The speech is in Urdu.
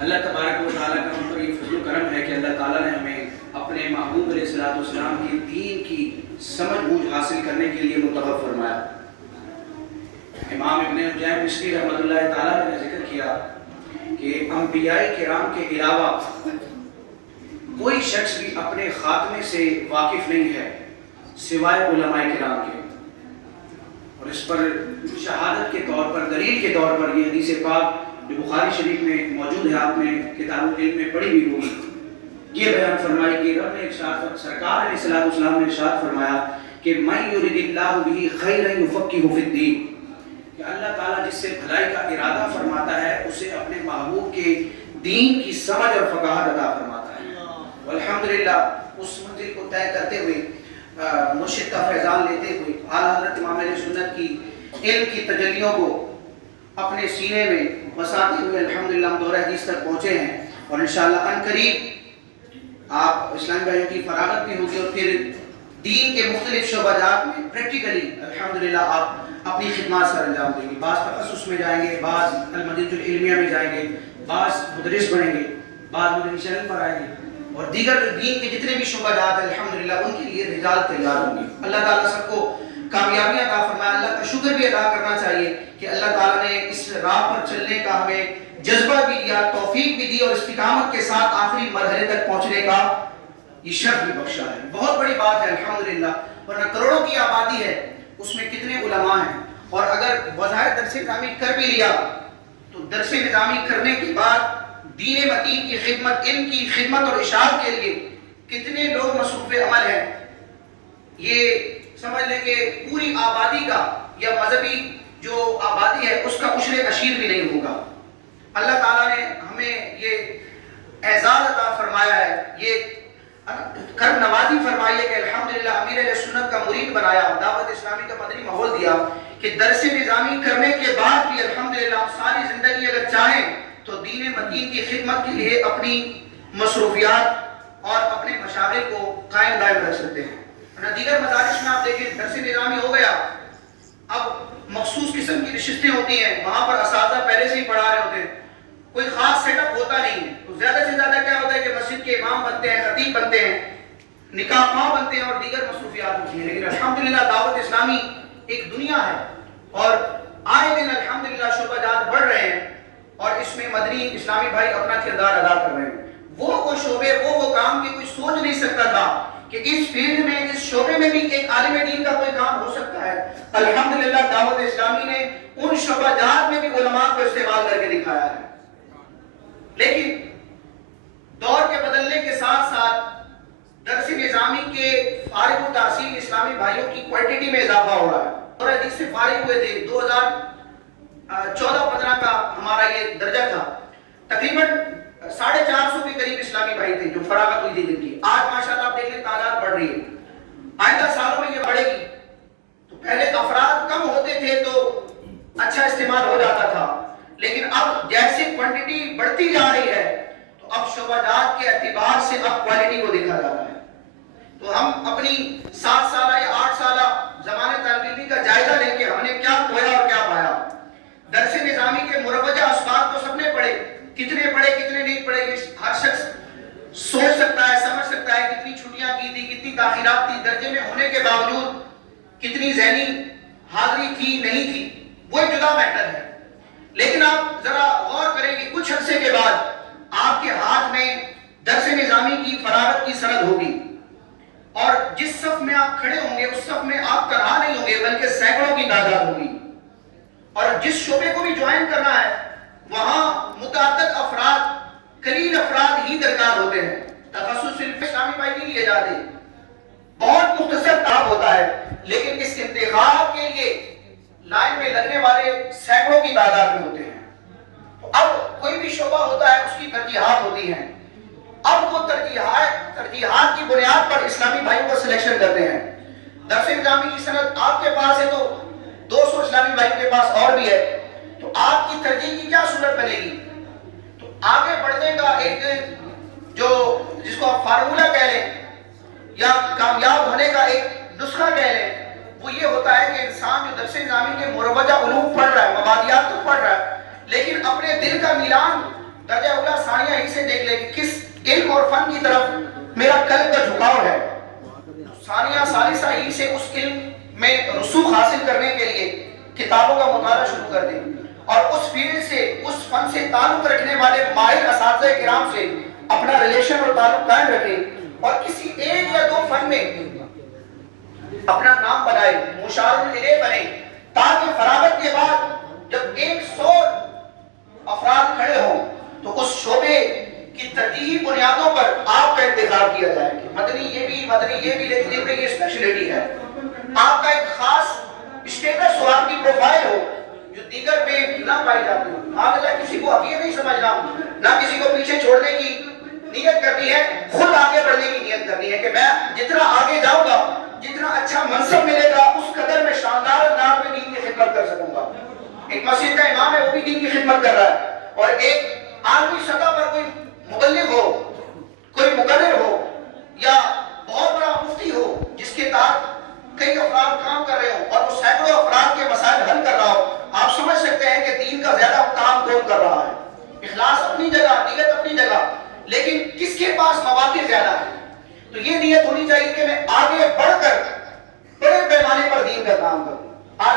اللہ تبارک و تعالیٰ کا ہم پر یہ فضل و کرم ہے کہ اللہ تعالیٰ نے ہمیں اپنے محبوب علیہ الصلوۃ والسلام کی دین کی سمجھ بوجھ حاصل کرنے کے لیے منتخب فرمایا۔ امام ابن الجیم مصری رحمۃ اللہ تعالیٰ نے ذکر کیا کہ انبیاء کرام کے علاوہ کوئی شخص بھی اپنے خاتمے سے واقف نہیں ہے سوائے علماء کرام کے، اور اس پر شہادت کے طور پر، دلیل کے طور پر یہ حدیث پاک جو بخاری شریف میں موجود ہے، آپ نے کتاب العلم میں پڑھی ہوئی ہوگی، یہ بیان فرمائی کہ رب نے سرکار علیہ السلام نے ارشاد فرمایا کہ من یرد اللہ بہ خیرا یفقہہ فی الدین، کہ اللہ تعالیٰ جس سے بھلائی کا ارادہ فرماتا ہے اسے اپنے محبوب کے دین کی سمجھ اور فقاہت عطا فرماتا ہے۔ والحمدللہ اس منزل کو طے کرتے ہوئے، مرشد کا فیضان لیتے ہوئے، اعلیٰ حضرت امام علیہ سنت کی علم کی تجلیوں کو اپنے سینے میں بساتے ہوئے الحمدللہ ہم دورہ حدیث تک پہنچے ہیں، اور انشاءاللہ عنقریب آپ اسلام بھائیوں کی فراغت بھی ہوگی، اور پھر دین کے مختلف شعبہ جات میں پریکٹیکلی الحمدللہ آپ اپنی خدمات سر انجام دیں گے۔ بعض تخصص میں جائیں گے، بعض المدینہ العلمیہ میں جائیں گے، بعض مدرس بنیں گے، بعض مدنی چینل پر آئیں گے، اور دیگر دین کے جتنے بھی شعبہ جات ہیں الحمدللہ ان کے لیے رجال تیار ہوں گے۔ اللہ تعالیٰ سب کو کامیابی عطا فرمائے۔ اللہ کا شکر بھی ادا کرنا چاہیے کہ اللہ تعالیٰ نے اس راہ پر چلنے کا ہمیں جذبہ بھی دیا، توفیق بھی دی، اور استقامت کے ساتھ آخری مرحلے تک پہنچنے کا یہ شرف بھی بخشا ہے۔ بہت بڑی بات ہے الحمدللہ، ورنہ کروڑوں کی آبادی ہے، اس میں کتنے علماء ہیں، اور اگر بظاہر درس نظامی کر بھی لیا تو درس نظامی کرنے کے بعد دین متین کی خدمت، علم کی خدمت اور اشاعت کے لیے کتنے لوگ مصروف عمل ہیں، یہ سمجھ لیں کہ پوری آبادی کا یا مذہبی جو آبادی ہے اس کا عشر عشیر بھی نہیں ہوگا۔ اللہ تعالیٰ نے ہمیں یہ اعزاز عطا فرمایا ہے، یہ کرم نوازی فرمائی ہے کہ الحمدللہ امیر علیہ سنت کا مرید بنایا، دعوت اسلامی کا مدنی ماحول دیا کہ درس نظامی کرنے کے بعد بھی الحمدللہ ساری زندگی اگر چاہیں تو دین متین کی خدمت کے لیے اپنی مصروفیات اور اپنے مشاغل کو قائم دائم رکھ سکتے ہیں۔ دیگر مدارس میں آپ دیکھیں درس نظامی ہو گیا، اب مخصوص قسم کی نشستیں ہوتی ہیں، وہاں پر اساتذہ پہلے سے ہی پڑھا رہے ہوتے ہیں، کوئی خاص سیٹ اپ ہوتا نہیں ہے، تو زیادہ سے زیادہ کیا ہوتا ہے کہ مسجد کے امام بنتے ہیں، خطیب بنتے ہیں، نکاح خواہ بنتے ہیں اور دیگر مصروفیات ہوتی ہیں۔ لیکن الحمدللہ دعوت اسلامی ایک دنیا ہے، اور آئے دن الحمدللہ شعبہ جات بڑھ رہے ہیں، اور اس میں مدنی اسلامی بھائی اپنا کردار ادا کر رہے ہیں۔ وہ شعبے، وہ کام کہ کوئی سوچ نہیں سکتا تھا کہ اس فیلڈ میں، اس شعبے میں بھی ایک عالم دین کا کوئی کام ہو سکتا ہے، الحمدللہ دعوت اسلامی نے ان شعبہ جات میں بھی علماء کو استعمال کر کے دکھایا ہے۔ لیکن دور کے بدلنے کے ساتھ ساتھ درس نظامی کے فارغ التحصیل اسلامی بھائیوں کی کوانٹٹی میں اضافہ ہو رہا ہے، اور حدیث سے فارغ ہوئے تھے 2014-15 کا ہمارا یہ درجہ تھا، تقریباً 450 کے قریب اسلامی بھائی تھے جو فراغت ہوئی تھی دن کی۔ آج ماشاءاللہ آپ دیکھ لیں تعداد بڑھ رہی ہے، آئندہ سالوں میں یہ بڑھے گی۔ تو پہلے افراد کم ہوتے تھے تو اچھا استعمال ہو جاتا تھا، لیکن اب جیسے کوانٹٹی بڑھتی جا رہی ہے تو اب شعبہ جات کے اعتبار سے اب کوالٹی کو دیکھا جاتا ہے۔ تو ہم اپنی 7 سالہ یا 8 سالہ زمانے طالب علمی کا جائزہ لیں کہ ہم نے کیا کھویا اور کیا پایا۔ درس نظامی کے مروجہ اسباق تو سب نے پڑھے، کتنے پڑھے کتنے نہیں پڑھے ہر شخص سوچ سکتا ہے، سمجھ سکتا ہے، کتنی چھٹیاں کی تھی، کتنی تاخیرات تھی، درجے میں ہونے کے باوجود کتنی ذہنی حاضری تھی نہیں تھی، وہ ایک جدا میٹر ہے۔ لیکن آپ ذرا غور کریں کہ کچھ عرصے کے بعد آپ کے ہاتھ میں درس نظامی کی فراغت کی سند ہوگی، اور جس صف میں آپ کھڑے ہوں گے اس صف میں آپ تنہا نہیں ہوں گے بلکہ سینکڑوں کی تعداد ہوگی، اور جس شعبے کو بھی جوائن کرنا ہے وہاں متعدد افراد، قلیل افراد ہی درکار ہوتے ہیں۔ تخصص صرف اسلامی بھائی نہیں لیے جاتے، بہت مختصر کام ہوتا ہے، لیکن اس انتخاب کے لیے لائن میں لگنے والے سینکڑوں کی تعداد میں ہوتے ہیں۔ تو اب کوئی بھی شعبہ ہوتا ہے اس کی ترجیحات ہوتی ہیں، اب وہ ترجیحات کی بنیاد پر اسلامی بھائیوں کو سلیکشن کرتے ہیں۔ درس نظامی کی سند آپ کے پاس ہے تو 200 اسلامی بھائیوں کے پاس اور بھی ہے، تو آپ کی ترجیح کی کیا صورت بنے گی؟ تو آگے بڑھنے کا ایک جو جس کو آپ فارمولہ کہہ لیں یا کامیاب ہونے کا ایک نسخہ کہہ لیں، وہ یہ ہوتا ہے کہ انسان جو درس نظامی کے مروجہ علوم پڑھ رہا ہے، مبادیات تو پڑھ رہا ہے، لیکن اپنے دل کا میلان درجہ اولا ثانیہ ہی سے دیکھ لیں کہ کس علم اور فن کی طرف میرا قلب کا جھکاؤ ہے. ثانیہ ثالثہ ہی سے اس علم میں رسوخ حاصل کرنے کے لیے کتابوں کا مطالعہ شروع کر دیں اور اس فیلڈ سے اس فن سے تعلق رکھنے والے ماہر اساتذہ کرام سے اپنا ریلیشن اور تعلق قائم رکھیں اور کسی ایک یا دو فن میں اپنا نام بنائے، مشار الیہ بنے، تاکہ فراغت کے بعد جب 100 افراد کھڑے ہوں تو اس شعبے کی ترجیحی بنیادوں پر آپ کا انتخاب کیا جائے کہ مدنی یہ بھی لیکن ان میں یہ اسپیشلٹی ہے. آپ کا ایک خاص اسٹیٹس ہو، آپ کی پروفائل ہو جو دیگر میں نہ پائی جاتی ہو. آگے کسی کو حقیقت نہیں سمجھنا، نہ کسی کو پیچھے چھوڑنے کی نیت کرنی ہے، خود آگے بڑھنے کی نیت کرنی ہے کہ میں جتنا آگے جاؤں گا، جتنا اچھا منصب ملے گا، اس قدر میں شاندار انداز میں دین کی خدمت کر سکوں گا. ایک مسجد کا امام ہے، وہ بھی دین کی خدمت کر رہا ہے، اور ایک عالمی سطح پر کوئی مبلغ ہو، کوئی مقرر ہو یا بہت بڑا مفتی ہو جس کے تحت کئی افراد کام کر رہے ہوں اور وہ سینکڑوں افراد کے مسائل حل کر رہا ہو، آپ سمجھ سکتے ہیں کہ دین کا زیادہ کام کون کر رہا ہے. اخلاص اپنی جگہ، نیت اپنی جگہ، لیکن کس کے پاس مواقع زیادہ ہے. تو یہ نیت ہونی چاہیے کہ میں آگے بڑھ کر بڑے پیمانے پر دین کا کام کروں.